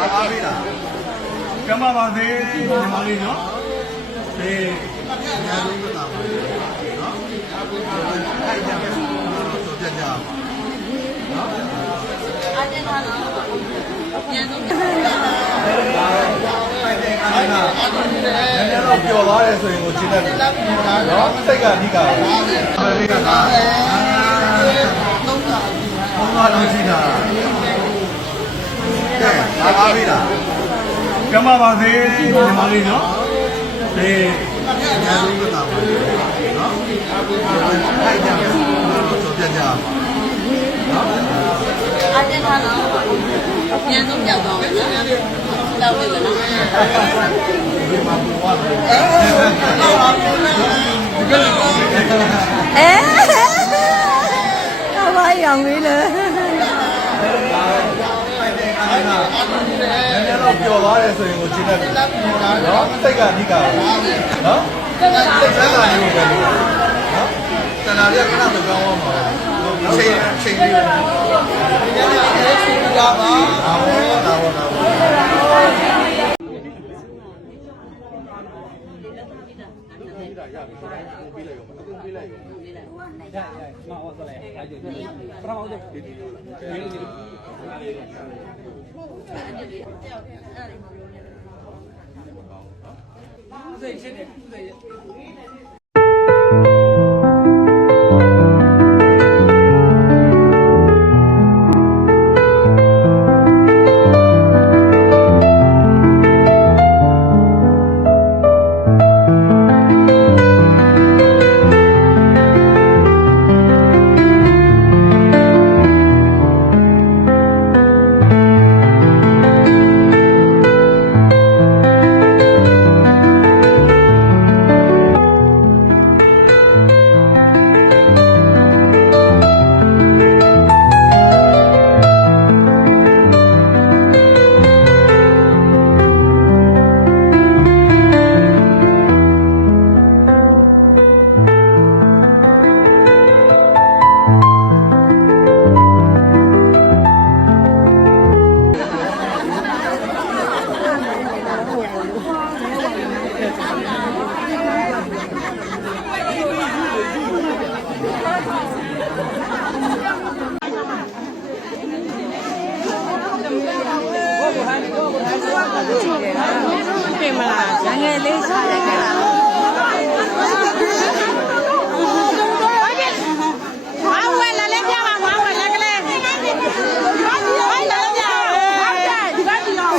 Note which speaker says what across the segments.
Speaker 1: အားပေးတာ
Speaker 2: ကမ္ဘာပါစေညီမလေးနော်ဒီ
Speaker 1: အများဆုံးသက်သာပါလေနော်အဲ့ကြမယ်ဆိုပြကြပါ
Speaker 3: အတင်းထားလို့ပြန်ဆုံးပြန်
Speaker 1: အဲ့ဒါနည်းနည်းတော့ပျော်သွားတယ်ဆိုရင်ကိုရှင်းတတ်တယ်နော်စိတ်ကအဓိကပါအမေရိကကသုံးခါသုံးခါလုံးရှိတာကဲအားပေးတာ
Speaker 2: ကမ္ဘာပါစေညီမလေးနော်ဒီ
Speaker 1: အများဆုံးသက်သာပါလေနော်အဲ့ကြမယ်ဆိုပြကြပါနော်
Speaker 3: အတင်းထားလို့ပြန်ဆုံးပြောက်သွားမယ်နော်တော့ပြီနော်
Speaker 4: အဲအဘာရောင်လေးလေ
Speaker 1: နည်း နည်းတော့ပျော်သွားတယ်ဆိုရင်ကိုရှင်းတတ်တယ်နော်စိတ်ကအဓိကပါနော်စိတ်ချမ်းသာနေဖို့ပဲလို့နော်တဏှာတွေကခဏတော့ကောင်းအောင်ပါချိန်ချိန်လေးပါဒါပါဒါဘောဒါဘောဒါဘော
Speaker 4: ပြင်မလား ရငယ်လေးစားရကြတာဝါဝဲလာလဲပြပါဝါဝဲလာကလေးဝါလာလဲပြဝါဒီကဒီတော့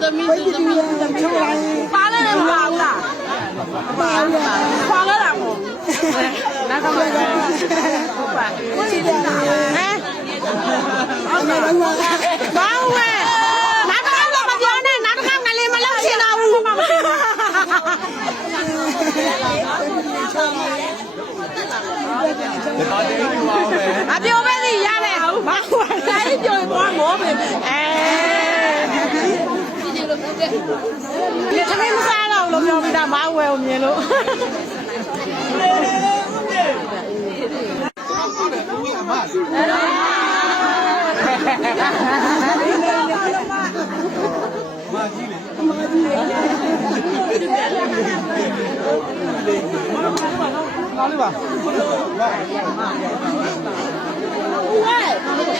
Speaker 4: သမီးသမီးသမီးပါလဲမပါဘူးလားပါဘူးပါလဲလားမို့နားကောင်း ပါဟုတ်ပါဟမ်ဘာဝဲနားကောင်းတော့မပြောနဲ့နားကောင်းငလေးမလုပ်ချင်တော့ဘူးအပြောပဲစီရတယ်ဘာဝဲတိုင်းပြောရင်ဘာမောပဲအဲဒီသမီးမစားတော့လို့ပြောပြီးသားမဝဲကိုမြင်လို့ မေ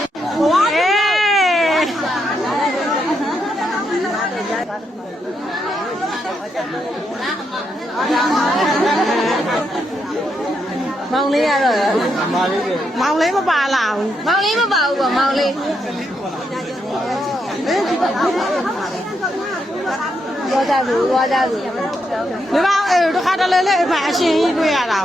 Speaker 4: ာ င်လေးရတော့မောင်လေးမပါလာဘူး
Speaker 3: မောင်လေးမပါဘူးပေါ့မောင်လေး
Speaker 4: သွားကြဘူးသွားကြဘူးဒီမှာအဲတခါတလေလေအဖအရှင်ကြီးတွေ့ရတာ